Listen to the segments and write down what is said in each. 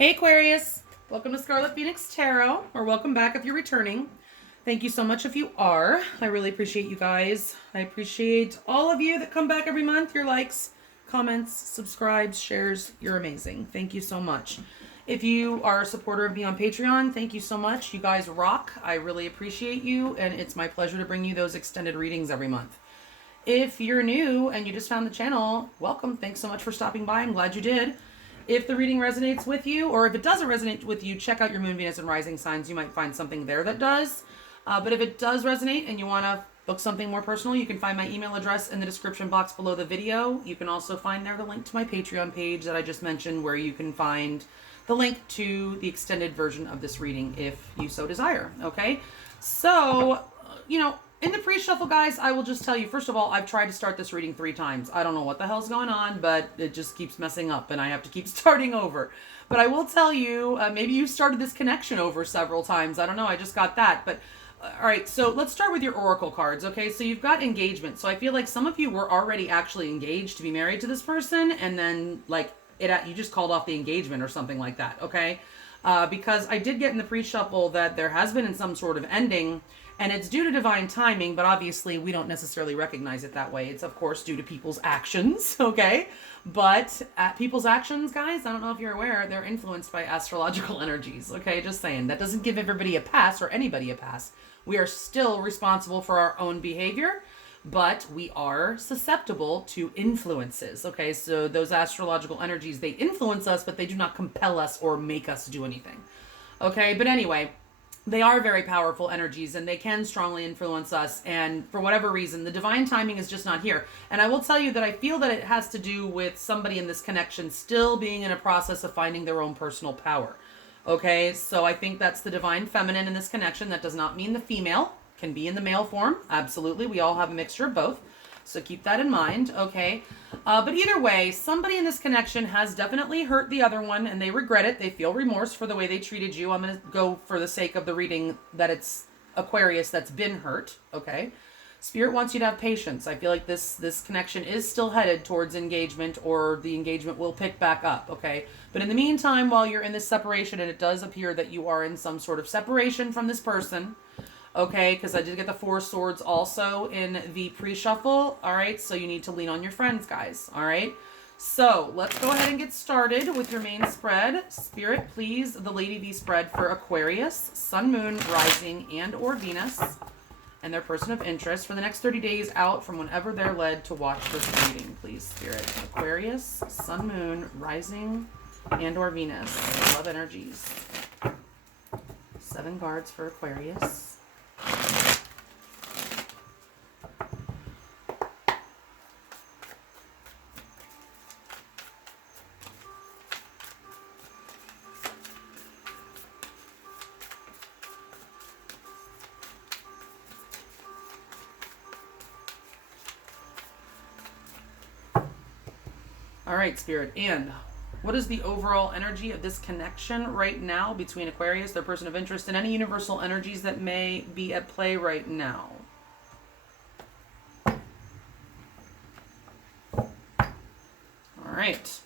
Hey Aquarius, welcome to Scarlet Phoenix Tarot, or welcome back if you're returning. Thank you so much if you are. I really appreciate you guys. I appreciate all of you that come back every month. Your likes, comments, subscribes, shares. You're amazing. Thank you so much. If you are a supporter of me on Patreon, thank you so much. You guys rock. I really appreciate you, and it's my pleasure to bring you those extended readings every month. If you're new and you just found the channel, welcome. Thanks so much for stopping by. I'm glad you did. If the reading resonates with you, or if it doesn't resonate with you, check out your moon, Venus, and rising signs. You might find something there that does. But if it does resonate and you want to book something more personal, you can find my email address in the description box below the video. You can also find there the link to my Patreon page that I just mentioned, where you can find the link to the extended version of this reading if you so desire. Okay? So, in the pre-shuffle, guys, I will just tell you, first of all, I've tried to start this reading 3 times. I don't know what the hell's going on, but it just keeps messing up, and I have to keep starting over. But I will tell you, maybe you started this connection over several times. I don't know, I just got that. But, all right, so let's start with your oracle cards, okay? So you've got engagement. So I feel like some of you were already actually engaged to be married to this person, and then, you just called off the engagement or something like that, okay? Because I did get in the pre-shuffle that there has been some sort of ending, and it's due to divine timing, but obviously we don't necessarily recognize it that way. It's, of course, due to people's actions, okay? But people's actions, guys, I don't know if you're aware, they're influenced by astrological energies, okay? Just saying. That doesn't give everybody a pass, or anybody a pass. We are still responsible for our own behavior, but we are susceptible to influences, okay? So those astrological energies, they influence us, but they do not compel us or make us do anything, okay? But anyway, they are very powerful energies, and they can strongly influence us, and for whatever reason, the divine timing is just not here. And I will tell you that I feel that it has to do with somebody in this connection still being in a process of finding their own personal power, okay? So I think that's the divine feminine in this connection. That does not mean the female. Can be in the male form, absolutely. We all have a mixture of both, so keep that in mind, okay? But either way, somebody in this connection has definitely hurt the other one, and they regret it. They feel remorse for the way they treated you. I'm going to go, for the sake of the reading, that it's Aquarius that's been hurt, okay? Spirit wants you to have patience. I feel like this connection is still headed towards engagement, or the engagement will pick back up, okay? But in the meantime, while you're in this separation, and it does appear that you are in some sort of separation from this person, okay, because I did get the 4 swords also in the pre-shuffle. All right, so you need to lean on your friends, guys. All right, so let's go ahead and get started with your main spread. Spirit, please, the Lady V spread for Aquarius, Sun, Moon, Rising, and or Venus, and their person of interest for the next 30 days out from whenever they're led to watch this reading. Please, Spirit. Aquarius, Sun, Moon, Rising, and or Venus. Love energies. 7 cards for Aquarius. All right, Spirit, and what is the overall energy of this connection right now between Aquarius, their person of interest, and any universal energies that may be at play right now? All right.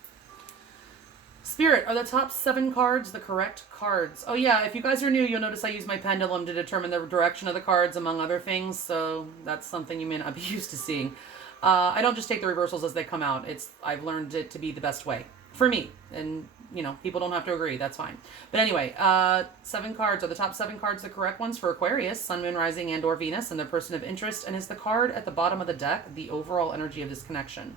Spirit, are the top 7 cards the correct cards? Oh yeah, if you guys are new, you'll notice I use my pendulum to determine the direction of the cards, among other things, so that's something you may not be used to seeing. I don't just take the reversals as they come out. I've learned it to be the best way for me, and people don't have to agree. That's fine. But anyway, 7 cards are the top 7 cards the correct ones for Aquarius, Sun, Moon, Rising, and or Venus, and their person of interest, and is the card at the bottom of the deck the overall energy of this connection?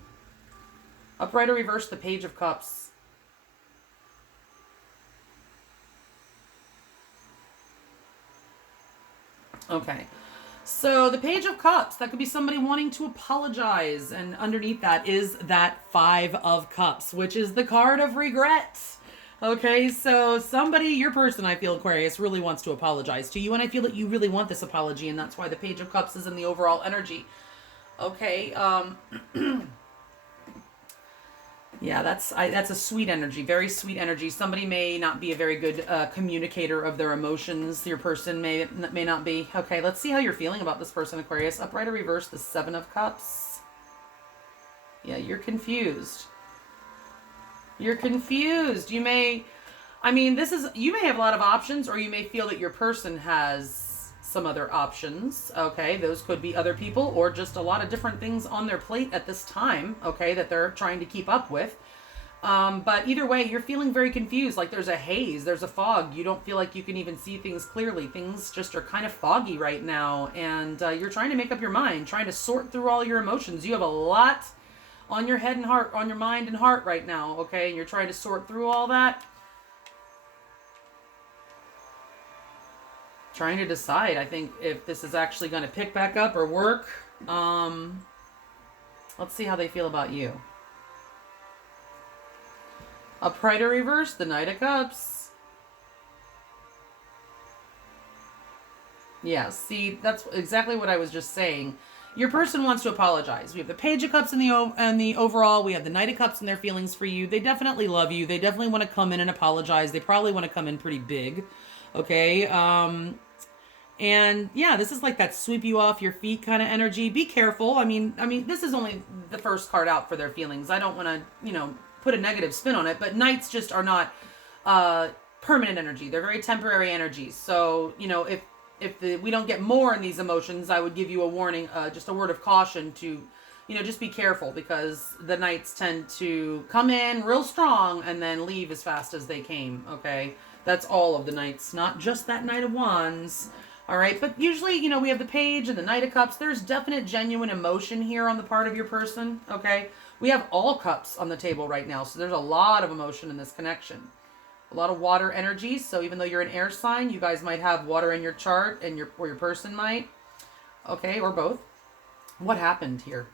Upright or reverse, the Page of Cups. Okay. So the Page of Cups, that could be somebody wanting to apologize. And underneath that is that 5 of Cups, which is the card of regret. Okay, so somebody, your person, I feel, Aquarius, really wants to apologize to you. And I feel that you really want this apology. And that's why the Page of Cups is in the overall energy. Okay, yeah, that's a sweet energy, very sweet energy. Somebody may not be a very good communicator of their emotions. Your person may not be. Okay, let's see how you're feeling about this person, Aquarius. Upright or reverse, the 7 of Cups. Yeah, you're confused. You're confused. You may I mean, you may have a lot of options, or you may feel that your person has some other options. Okay, those could be other people or just a lot of different things on their plate at this time. Okay, that they're trying to keep up with. But either way, you're feeling very confused. Like there's a haze, there's a fog. You don't feel like you can even see things clearly. Things just are kind of foggy right now, and you're trying to make up your mind, trying to sort through all your emotions. You have a lot on your head and heart, on your mind and heart right now. Okay, and you're trying to sort through all that. Trying to decide, I think, if this is actually going to pick back up or work. Let's see how they feel about you. Upright or reverse, the Knight of Cups. Yeah, see, that's exactly what I was just saying. Your person wants to apologize. We have the Page of Cups in the overall. We have the Knight of Cups and their feelings for you. They definitely love you. They definitely want to come in and apologize. They probably want to come in pretty big. Okay. And yeah, this is like that sweep you off your feet kind of energy. Be careful. I mean, this is only the first card out for their feelings. I don't want to, put a negative spin on it, but Knights just are not permanent energy. They're very temporary energies. So, if we don't get more in these emotions, I would give you a warning, just a word of caution to, just be careful, because the Knights tend to come in real strong and then leave as fast as they came. Okay. That's all of the Knights, not just that Knight of Wands. All right. But usually, we have the Page and the Knight of Cups. There's definite genuine emotion here on the part of your person. Okay. We have all cups on the table right now. So there's a lot of emotion in this connection. A lot of water energy. So even though you're an air sign, you guys might have water in your chart, and your person might. Okay. Or both. What happened here?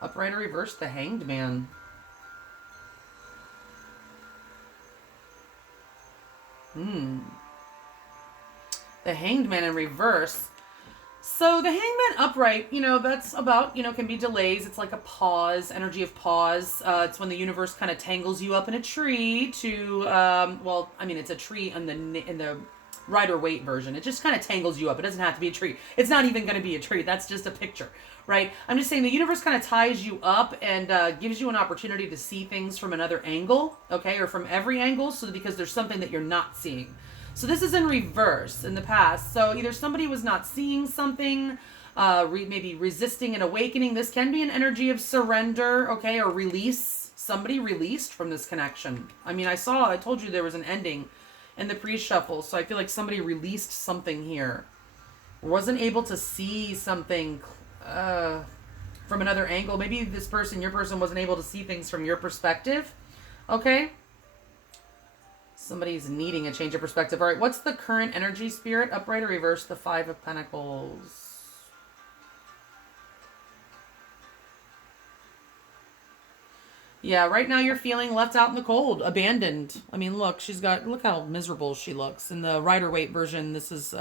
Upright or reverse? The Hanged Man. The Hanged Man in reverse. So the Hangman upright, that's about, can be delays. It's like a pause, energy of pause. It's when the universe kind of tangles you up in a tree to, it's a tree in the Rider-Waite version. It just kind of tangles you up. It doesn't have to be a tree. It's not even going to be a tree. That's just a picture, right? I'm just saying the universe kind of ties you up and gives you an opportunity to see things from another angle, okay, or from every angle, because there's something that you're not seeing. So this is in reverse in the past. So either somebody was not seeing something, maybe resisting an awakening. This can be an energy of surrender, okay, or release. Somebody released from this connection. I told you there was an ending in the pre-shuffle. So I feel like somebody released something here. Wasn't able to see something from another angle. Maybe your person wasn't able to see things from your perspective, okay? Somebody's needing a change of perspective. All right, what's the current energy, Spirit? Upright or reverse? The Five of Pentacles. Yeah, right now you're feeling left out in the cold, abandoned. Look how miserable she looks. In the Rider-Waite version, this is,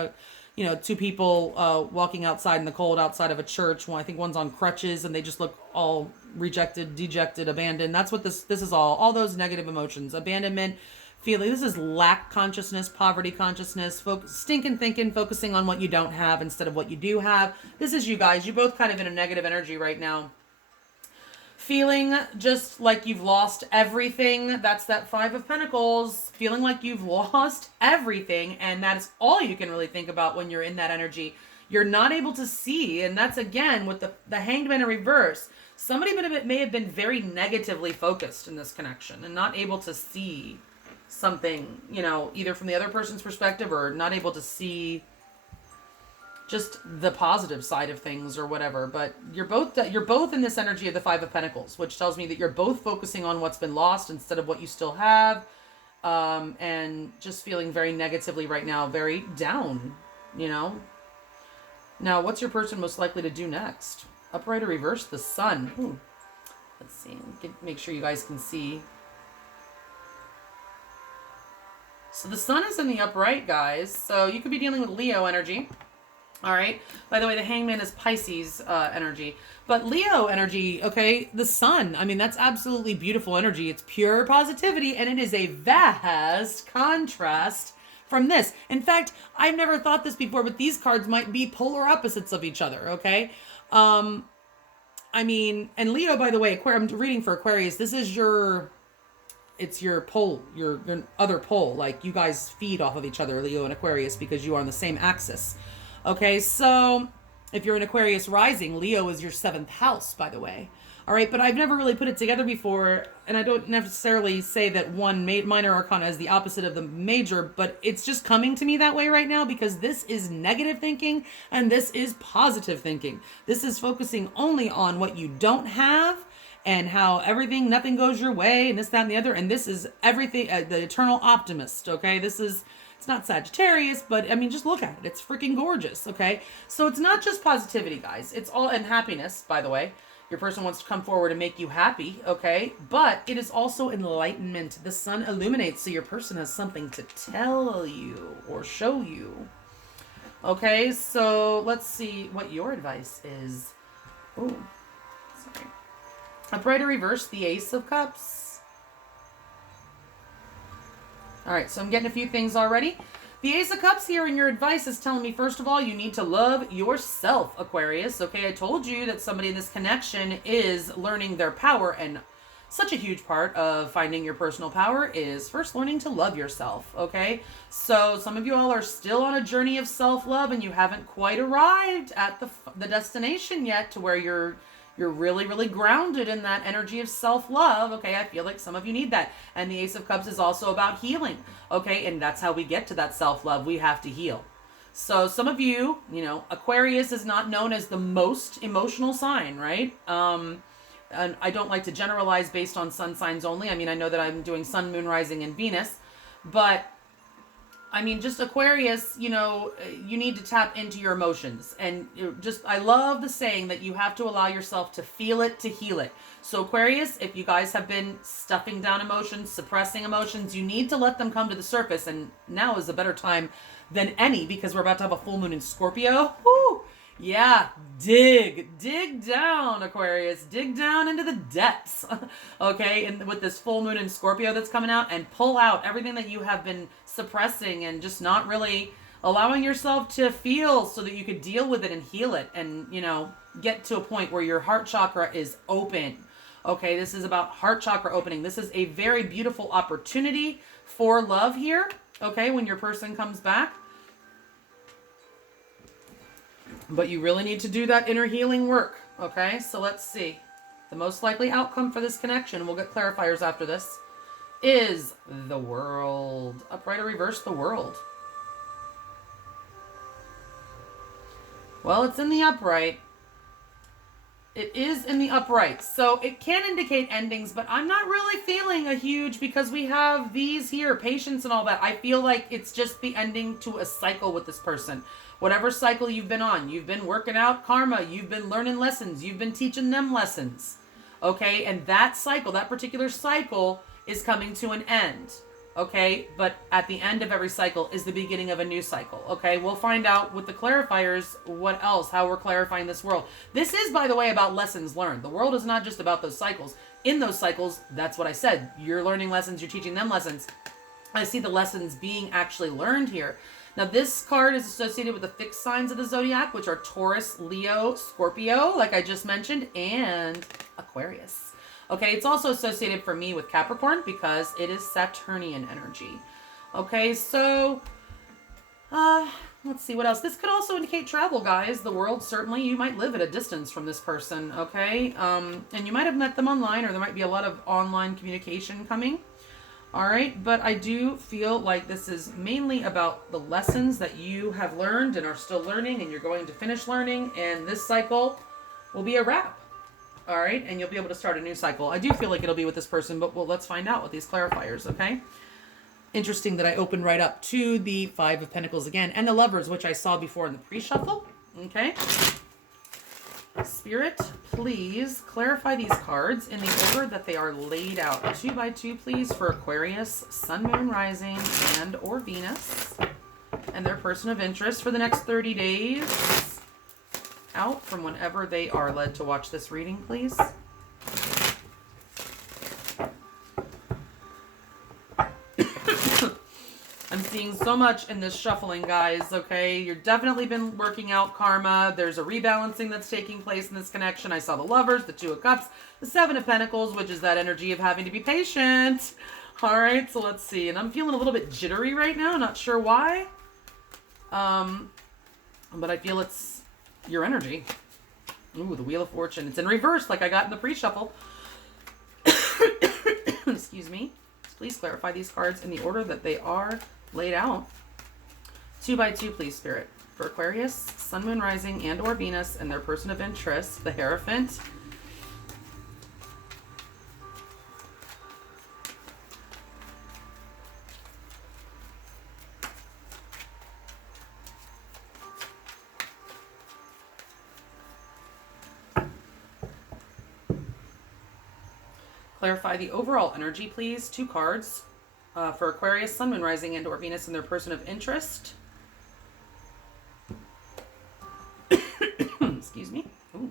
two people walking outside in the cold outside of a church. I think one's on crutches, and they just look all rejected, dejected, abandoned. That's what this is all those negative emotions. Abandonment, feeling. This is lack consciousness, poverty consciousness, stinking thinking, focusing on what you don't have instead of what you do have. This is you guys. You're both kind of in a negative energy right now. Feeling just like you've lost everything. That's that Five of Pentacles. Feeling like you've lost everything, and that is all you can really think about when you're in that energy. You're not able to see, and that's again with the Hanged Man in reverse. Somebody may have been very negatively focused in this connection and not able to see something, either from the other person's perspective or not able to see just the positive side of things or whatever. But you're both in this energy of the Five of Pentacles, which tells me that you're both focusing on what's been lost instead of what you still have, and just feeling very negatively right now, very down, Now, what's your person most likely to do next? Upright or reverse? The Sun. Ooh. Let's see. Make sure you guys can see. So the Sun is in the upright, guys. So you could be dealing with Leo energy. All right. By the way, the Hangman is Pisces energy. But Leo energy, okay, the Sun. That's absolutely beautiful energy. It's pure positivity, and it is a vast contrast from this. In fact, I've never thought this before, but these cards might be polar opposites of each other, okay? And Leo, by the way, I'm reading for Aquarius. This is your it's your pole, your other pole. Like, you guys feed off of each other, Leo and Aquarius, because you are on the same axis. Okay, so if you're an Aquarius rising, Leo is your 7th house, by the way. All right, but I've never really put it together before, and I don't necessarily say that one minor arcana is the opposite of the major, but it's just coming to me that way right now because this is negative thinking and this is positive thinking. This is focusing only on what you don't have and how nothing goes your way, and this, that, and the other, and this is everything, the eternal optimist, okay? It's not Sagittarius, but I mean, just look at it. It's freaking gorgeous, okay? So it's not just positivity, guys. It's all, and happiness, by the way. Your person wants to come forward and make you happy, okay? But it is also enlightenment. The sun illuminates, so your person has something to tell you or show you. Okay, so let's see what your advice is. Oh, sorry. Upright or reverse, the Ace of Cups. All right, so I'm getting a few things already. The Ace of Cups here in your advice is telling me, first of all, you need to love yourself, Aquarius. Okay, I told you that somebody in this connection is learning their power, and such a huge part of finding your personal power is first learning to love yourself, okay? So some of you all are still on a journey of self-love, and you haven't quite arrived at the destination yet to where you're really, really grounded in that energy of self-love, okay? I feel like some of you need that. And the Ace of Cups is also about healing, okay? And that's how we get to that self-love. We have to heal. So some of you, Aquarius is not known as the most emotional sign, right? And I don't like to generalize based on sun signs only. I mean, I know that I'm doing sun, moon, rising, and Venus, but I mean, just Aquarius, you need to tap into your emotions. And I love the saying that you have to allow yourself to feel it to heal it. So Aquarius, if you guys have been stuffing down emotions, suppressing emotions, you need to let them come to the surface. And now is a better time than any because we're about to have a full moon in Scorpio. Woo! Yeah, dig down, Aquarius, dig down into the depths, okay? And with this full moon in Scorpio that's coming out, and pull out everything that you have been suppressing and just not really allowing yourself to feel so that you could deal with it and heal it and, get to a point where your heart chakra is open. Okay, this is about heart chakra opening. This is a very beautiful opportunity for love here, okay, when your person comes back. But you really need to do that inner healing work, okay? So let's see. The most likely outcome for this connection, we'll get clarifiers after this, is the World. Upright or reverse, the World. Well, it's in the upright. It is in the upright. So it can indicate endings, but I'm not really feeling a huge, because we have these here, patience and all that. I feel like it's just the ending to a cycle with this person. Whatever cycle you've been on, you've been working out karma, you've been learning lessons, you've been teaching them lessons. Okay, and that cycle, that particular cycle is coming to an end. Okay, but at the end of every cycle is the beginning of a new cycle. Okay, we'll find out with the clarifiers what else, how we're clarifying this world. This is, by the way, about lessons learned. The world is not just about those cycles. In those cycles, that's what I said. You're learning lessons, you're teaching them lessons. I see the lessons being actually learned here. Now, this card is associated with the fixed signs of the zodiac, which are Taurus, Leo, Scorpio, like I just mentioned, and Aquarius. Okay, it's also associated for me with Capricorn because it is Saturnian energy. Okay, so let's see what else. This could also indicate travel, guys. The World, certainly, you might live at a distance from this person, okay? And you might have met them online, or there might be a lot of online communication coming. All right, but I do feel like this is mainly about the lessons that you have learned and are still learning, and you're going to finish learning, and this cycle will be a wrap. All right, and you'll be able to start a new cycle. I do feel like it'll be with this person, but let's find out with these clarifiers, okay? Interesting that I opened right up to the Five of Pentacles again, and the Lovers, which I saw before in the pre-shuffle, okay? Spirit, please clarify these cards in the order that they are laid out. 2 by 2, please, for Aquarius, Sun, Moon, Rising, and or Venus, and their person of interest for the next 30 days. Out from whenever they are led to watch this reading, please. I'm seeing so much in this shuffling, guys, okay? You've definitely been working out karma. There's a rebalancing that's taking place in this connection. I saw the Lovers, the Two of Cups, the Seven of Pentacles, which is that energy of having to be patient. All right, so let's see. And I'm feeling a little bit jittery right now. Not sure why. But I feel it's your energy. Ooh, the Wheel of Fortune. It's in reverse like I got in the pre-shuffle. Excuse me. Please clarify these cards in the order that they are laid out. 2 by 2, please, Spirit. For Aquarius, Sun, Moon, Rising, and or Venus, and their person of interest, the Hierophant. Clarify the overall energy, please. 2 cards. For Aquarius, Sun, Moon, Rising, and or Venus, and their person of interest. Excuse me. Ooh.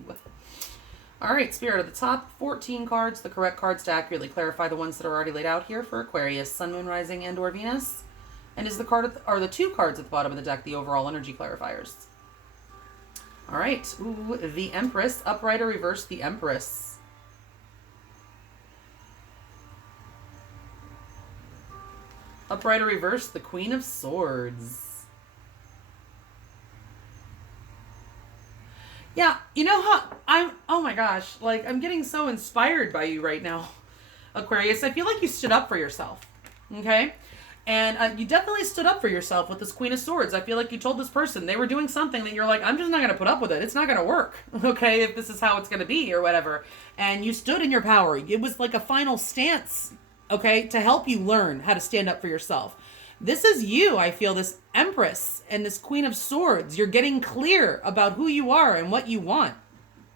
All right, Spirit, of the top 14 cards, the correct cards to accurately clarify the ones that are already laid out here for Aquarius, Sun, Moon, Rising, and or Venus. And is the card are the 2 cards at the bottom of the deck the overall energy clarifiers? All right. Ooh, the Empress, upright or reverse the Empress. Upright or reverse the Queen of Swords. Yeah, you know how oh my gosh, like I'm getting so inspired by you right now, Aquarius. I feel like you stood up for yourself, okay? And you definitely stood up for yourself with this Queen of Swords. I feel like you told this person they were doing something that you're like, I'm just not going to put up with it. It's not going to work, okay, if this is how it's going to be or whatever. And you stood in your power. It was like a final stance, okay, to help you learn how to stand up for yourself. This is you, I feel, this Empress and this Queen of Swords. You're getting clear about who you are and what you want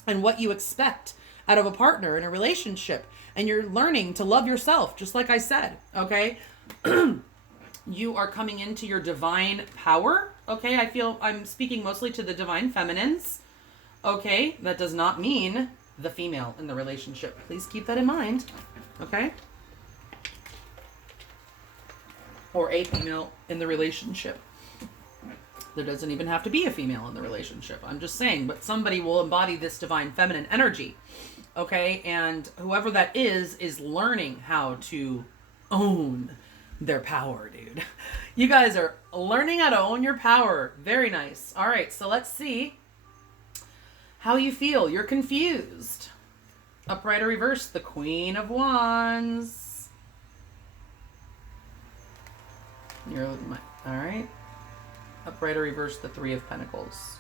and what you expect out of a partner in a relationship. And you're learning to love yourself, just like I said, okay? You are coming into your divine power, okay? I feel I'm speaking mostly to the divine feminines, okay? That does not mean the female in the relationship. Please keep that in mind, okay? Or a female in the relationship. There doesn't even have to be a female in the relationship. I'm just saying, but somebody will embody this divine feminine energy, okay? And whoever that is learning how to own their power, dude. You guys are learning how to own your power. Very nice. All right, so let's see how you feel. You're confused. Upright or reverse, the Queen of Wands. All right. Upright or reverse, the Three of Pentacles.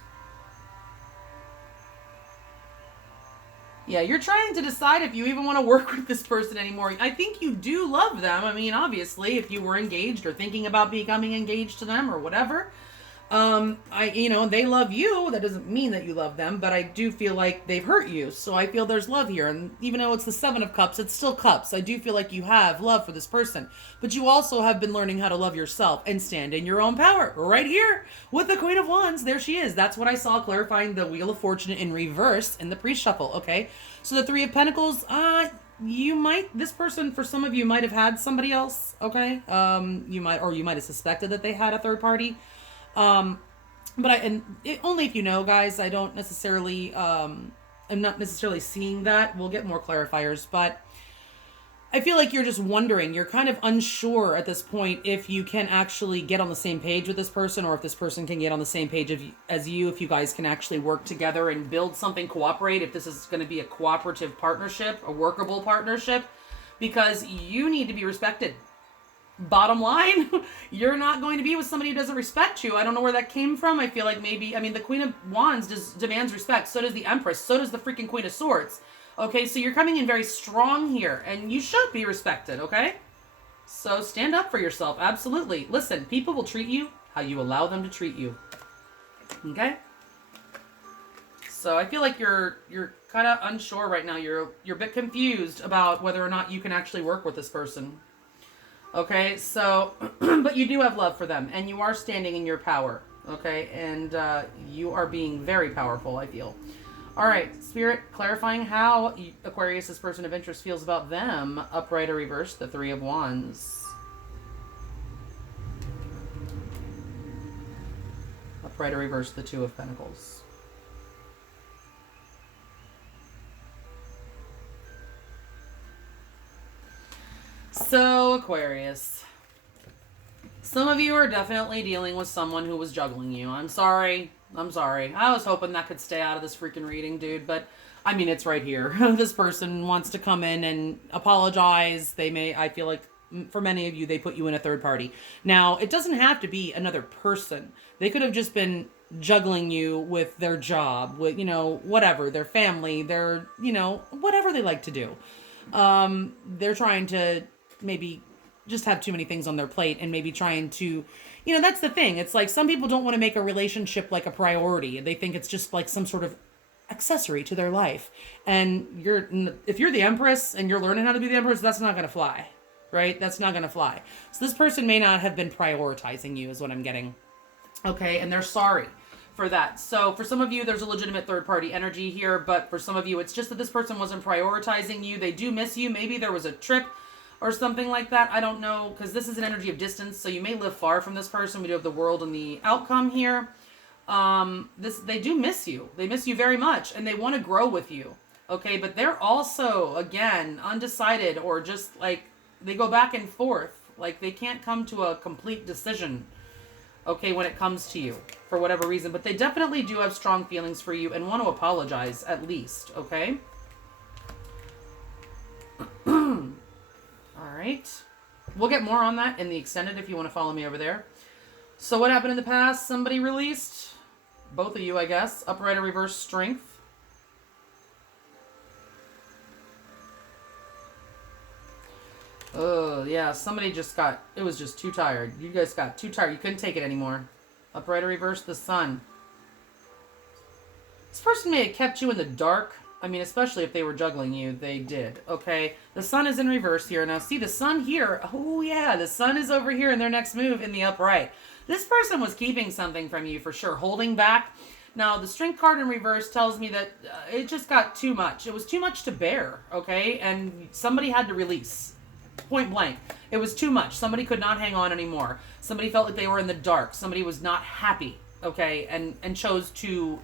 Yeah, you're trying to decide if you even want to work with this person anymore. I think you do love them. I mean, obviously, if you were engaged or thinking about becoming engaged to them or whatever, they love you. That doesn't mean that you love them, but I do feel like they've hurt you. So I feel there's love here. And even though it's the 7 of Cups, it's still cups. I do feel like you have love for this person, but you also have been learning how to love yourself and stand in your own power right here with the Queen of Wands. There she is. That's what I saw clarifying the Wheel of Fortune in reverse in the pre-shuffle. Okay. So the 3 of Pentacles, this person, for some of you, might have had somebody else. Okay. You might have suspected that they had a third party. Only if you know, guys. I don't necessarily, I'm not necessarily seeing that. We'll get more clarifiers, but I feel like you're just wondering, you're kind of unsure at this point if you can actually get on the same page with this person, or if this person can get on the same page as you, if you guys can actually work together and build something, cooperate, if this is going to be a cooperative partnership, a workable partnership, because you need to be respected. Bottom line, you're not going to be with somebody who doesn't respect you. I don't know where that came from. I feel like the Queen of Wands demands respect. So does the Empress. So does the freaking Queen of Swords. Okay, so you're coming in very strong here, and you should be respected, okay? So stand up for yourself, absolutely. Listen, people will treat you how you allow them to treat you, okay? So I feel like you're kind of unsure right now. You're a bit confused about whether or not you can actually work with this person. Okay, so, but you do have love for them, and you are standing in your power, okay? And you are being very powerful, I feel. All right, Spirit, clarifying how Aquarius' person of interest feels about them, upright or reverse, the 3 of Wands. Upright or reverse, the 2 of Pentacles. So, Aquarius. Some of you are definitely dealing with someone who was juggling you. I'm sorry. I was hoping that could stay out of this freaking reading, dude, but I mean, it's right here. This person wants to come in and apologize. I feel like for many of you, they put you in a third party. Now, it doesn't have to be another person. They could have just been juggling you with their job, with, whatever, their family, their, whatever they like to do. They're trying to maybe just have too many things on their plate and maybe trying to, that's the thing. It's like some people don't want to make a relationship like a priority. They think it's just like some sort of accessory to their life. And if you're the Empress and you're learning how to be the Empress, that's not going to fly, right? That's not going to fly. So this person may not have been prioritizing you is what I'm getting. Okay. And they're sorry for that. So for some of you, there's a legitimate third party energy here, but for some of you, it's just that this person wasn't prioritizing you. They do miss you. Maybe there was a trip or something like that. I don't know, because this is an energy of distance, so you may live far from this person. We do have the world and the outcome here. They do miss you. They miss you very much, and they want to grow with you. Okay, but they're also, again, undecided, or just like they go back and forth. Like they can't come to a complete decision, okay, when it comes to you for whatever reason. But they definitely do have strong feelings for you and want to apologize at least, okay? All right. We'll get more on that in the extended if you want to follow me over there. So what happened in the past? Somebody released. Both of you, I guess. Upright or reverse strength. Oh, yeah. Somebody it was just too tired. You guys got too tired. You couldn't take it anymore. Upright or reverse the sun. This person may have kept you in the dark. I mean, especially if they were juggling you, they did. Okay, the sun is in reverse here. Now, see the sun here. Oh, yeah, the sun is over here in their next move in the upright. This person was keeping something from you for sure, holding back. Now, the strength card in reverse tells me that it just got too much. It was too much to bear, okay? And somebody had to release. Point blank. It was too much. Somebody could not hang on anymore. Somebody felt like they were in the dark. Somebody was not happy, okay? And chose to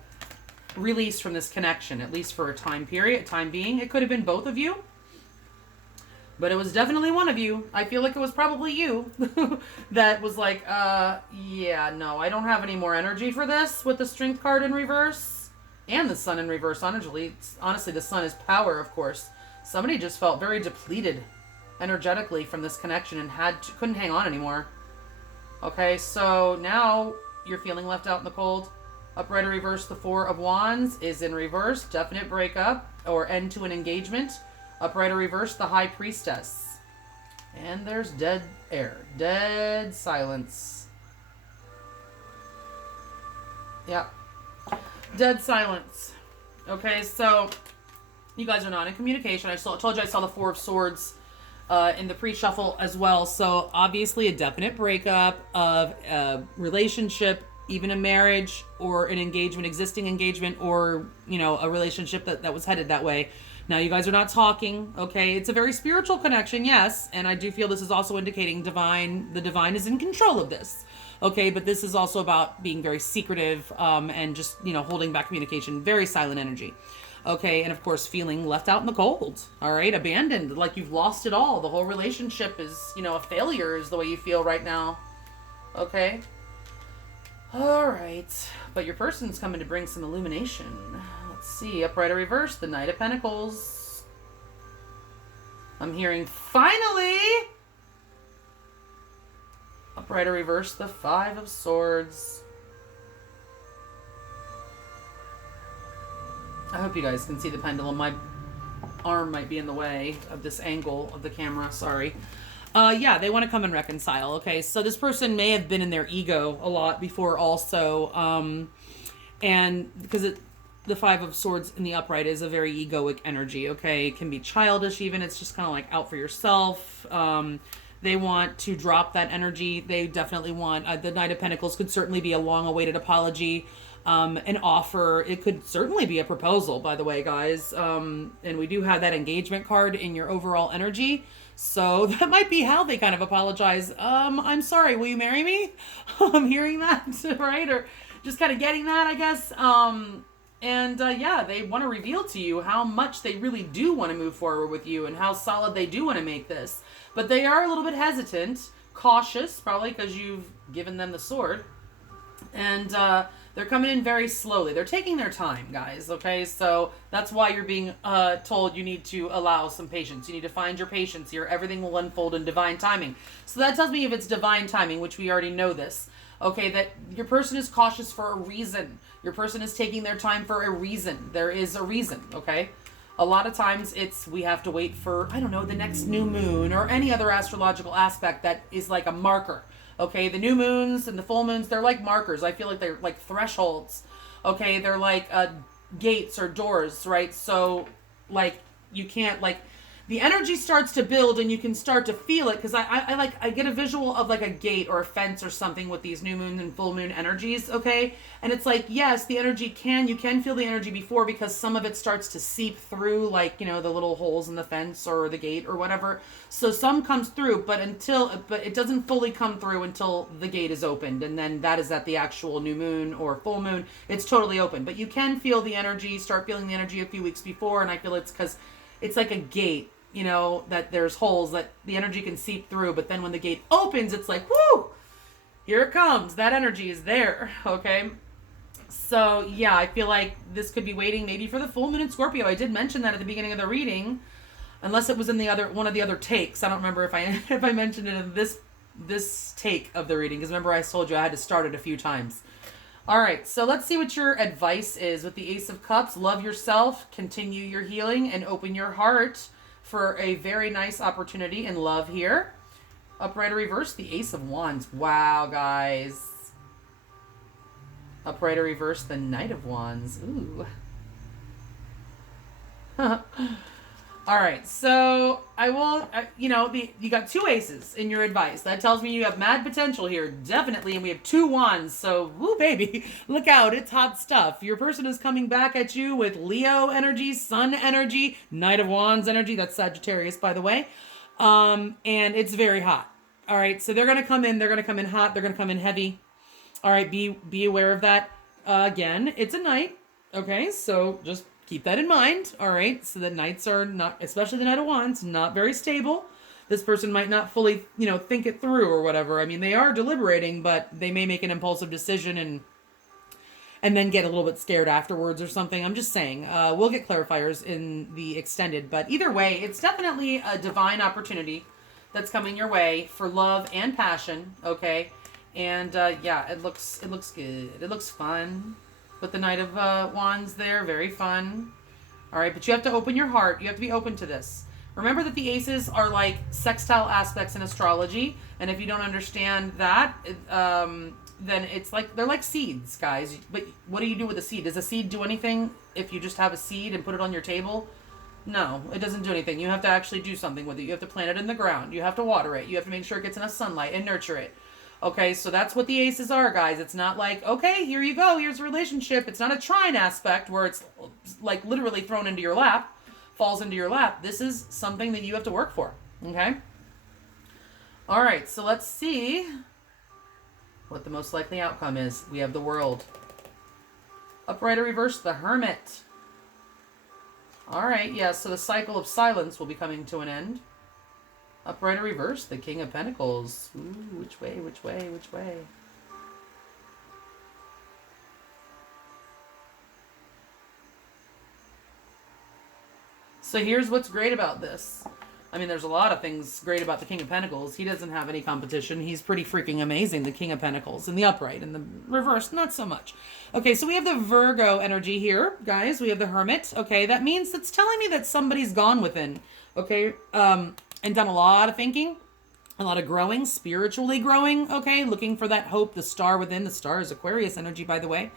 release from this connection, at least for a time being. It could have been both of you, but it was definitely one of you. I feel like it was probably you that was like, yeah, no, I don't have any more energy for this with the strength card in reverse and the sun in reverse. Honestly, the sun is power, of course. Somebody just felt very depleted energetically from this connection and couldn't hang on anymore. Okay, so now you're feeling left out in the cold. Upright or reverse, the Four of Wands is in reverse. Definite breakup or end to an engagement. Upright or reverse, the High Priestess. And there's dead air. Dead silence. Yep. Dead silence. Okay, so you guys are not in communication. I told you I saw the Four of Swords in the pre-shuffle as well. So obviously a definite breakup of a relationship, even a marriage or an engagement, existing engagement, or, a relationship that was headed that way. Now you guys are not talking, okay? It's a very spiritual connection, yes. And I do feel this is also indicating the divine is in control of this. Okay, but this is also about being very secretive and just, holding back communication, very silent energy. Okay, and of course, feeling left out in the cold, all right? Abandoned, like you've lost it all. The whole relationship is, a failure is the way you feel right now, okay? All right, but your person's coming to bring some illumination. Let's see, upright or reverse, the Knight of Pentacles. I'm hearing finally. Upright or reverse, the Five of Swords. I hope you guys can see the pendulum. My arm might be in the way of this angle of the camera, sorry. Yeah, they want to come and reconcile. Okay, so this person may have been in their ego a lot before also. And because the Five of Swords in the upright is a very egoic energy, okay? It can be childish even. It's just kind of like out for yourself. They want to drop that energy. They definitely want, the Knight of Pentacles could certainly be a long-awaited apology, an offer. It could certainly be a proposal, by the way, guys. And we do have that engagement card in your overall energy. So that might be how they kind of apologize. I'm sorry, will you marry me? I'm hearing that, right? Or just kind of getting that, I guess. And yeah, they want to reveal to you how much they really do want to move forward with you and how solid they do want to make this. But they are a little bit hesitant, cautious, probably because you've given them the sword. And they're coming in very slowly. They're taking their time, guys, okay? So that's why you're being told you need to allow some patience. You need to find your patience here. Everything will unfold in divine timing. So that tells me if it's divine timing, which we already know this, okay, that your person is cautious for a reason. Your person is taking their time for a reason. There is a reason, okay? A lot of times we have to wait for, I don't know, the next new moon or any other astrological aspect that is like a marker. Okay, the new moons and the full moons, they're like markers. I feel like they're like thresholds. Okay, they're like gates or doors, right? So, like, you can't, like, the energy starts to build and you can start to feel it because I get a visual of like a gate or a fence or something with these new moon and full moon energies, okay? And it's like, yes, the energy you can feel the energy before because some of it starts to seep through, like, you know, the little holes in the fence or the gate or whatever. So some comes through, but it doesn't fully come through until the gate is opened, and then that is at the actual new moon or full moon. It's totally open, but you can feel the energy, start feeling the energy a few weeks before, and I feel it's because it's like a gate. You know, that there's holes that the energy can seep through, but then when the gate opens, it's like, whoo, here it comes. That energy is there, okay? So, yeah, I feel like this could be waiting maybe for the full moon in Scorpio. I did mention that at the beginning of the reading, unless it was in one of the other takes. I don't remember if I mentioned it in this take of the reading, because remember I told you I had to start it a few times. All right, so let's see what your advice is with the Ace of Cups. Love yourself, continue your healing, and open your heart for a very nice opportunity in love here. Upright or reverse, the Ace of Wands. Wow, guys. Upright or reverse, the Knight of Wands. Ooh. All right, so I will, you got two aces in your advice. That tells me you have mad potential here, definitely, and we have two wands, so, woo, baby, look out, it's hot stuff. Your person is coming back at you with Leo energy, Sun energy, Knight of Wands energy, that's Sagittarius, by the way, and it's very hot. All right, so they're going to come in hot, they're going to come in heavy. All right, be aware of that. Again, it's a night, okay, so just keep that in mind, all right? So the Knights are not, especially the Knight of Wands, not very stable. This person might not fully, think it through or whatever. I mean, they are deliberating, but they may make an impulsive decision and then get a little bit scared afterwards or something. I'm just saying. We'll get clarifiers in the extended, but either way, it's definitely a divine opportunity that's coming your way for love and passion, okay? And yeah, it looks good. It looks fun. With the Knight of Wands there, very fun. All right, but you have to open your heart. You have to be open to this. Remember that the aces are like sextile aspects in astrology, and if you don't understand that, then it's like they're like seeds, guys. But what do you do with a seed? Does a seed do anything if you just have a seed and put it on your table? No, it doesn't do anything. You have to actually do something with it. You have to plant it in the ground. You have to water it. You have to make sure it gets enough sunlight and nurture it. Okay, so that's what the aces are, guys. It's not like, okay, here you go, here's a relationship. It's not a trine aspect where it's like literally thrown into your lap, falls into your lap. This is something that you have to work for, okay? All right, so let's see what the most likely outcome is. We have the World. Upright or reverse, the Hermit. All right, yeah, so the cycle of silence will be coming to an end. Upright or reverse, the King of Pentacles. Ooh, which way, which way, which way? So here's what's great about this. I mean, there's a lot of things great about the King of Pentacles. He doesn't have any competition. He's pretty freaking amazing, the King of Pentacles. In the upright, in the reverse, not so much. Okay, so we have the Virgo energy here, guys. We have the Hermit. Okay, that means it's telling me that somebody's gone within. Okay, and done a lot of thinking, a lot of growing, spiritually growing, okay? Looking for that hope, the star within. The star is Aquarius energy, by the way.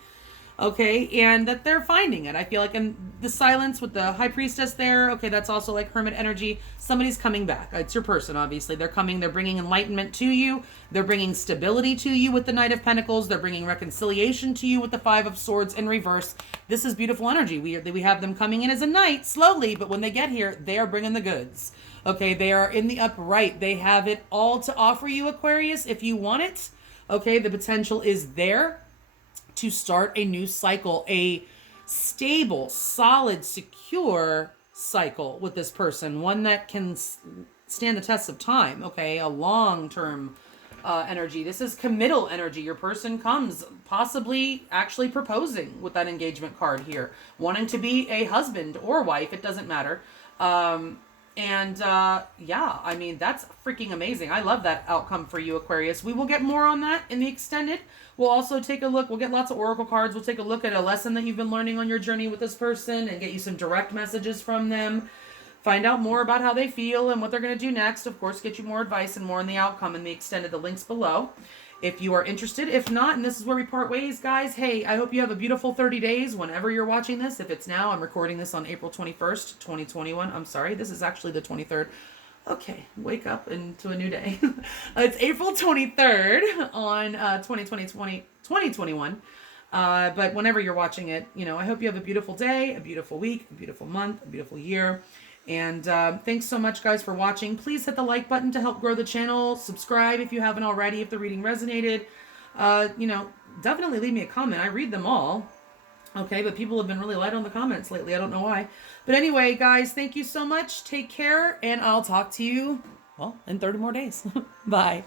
Okay, and that they're finding it. I feel like in the silence with the High Priestess there, okay, that's also like Hermit energy. Somebody's coming back. It's your person, obviously. They're coming, they're bringing enlightenment to you. They're bringing stability to you with the Knight of Pentacles. They're bringing reconciliation to you with the Five of Swords in reverse. This is beautiful energy. We have them coming in as a knight, slowly, but when they get here, they are bringing the goods. Okay, they are in the upright. They have it all to offer you, Aquarius, if you want it. Okay, the potential is there to start a new cycle, a stable, solid, secure cycle with this person, one that can stand the test of time, okay? A long-term energy. This is committal energy. Your person comes possibly actually proposing with that engagement card here, wanting to be a husband or wife, it doesn't matter. Yeah, I mean, that's freaking amazing. I love that outcome for you, Aquarius. We will get more on that in the extended. We'll also take a look. We'll get lots of oracle cards. We'll take a look at a lesson that you've been learning on your journey with this person and get you some direct messages from them. Find out more about how they feel and what they're going to do next. Of course, get you more advice and more on the outcome in the extended. The links below if you are interested. If not, and this is where we part ways, guys, hey, I hope you have a beautiful 30 days whenever you're watching this. If it's now, I'm recording this on April 21st, 2021. I'm sorry, this is actually the 23rd. Okay, wake up into a new day. It's April 23rd on 2021. But whenever you're watching it, you know, I hope you have a beautiful day, a beautiful week, a beautiful month, a beautiful year. And thanks so much, guys, for watching. Please hit the like button to help grow the channel. Subscribe if you haven't already, if the reading resonated. You know, definitely leave me a comment. I read them all. Okay, but people have been really light on the comments lately. I don't know why. But anyway, guys, thank you so much. Take care, and I'll talk to you, well, in 30 more days. Bye.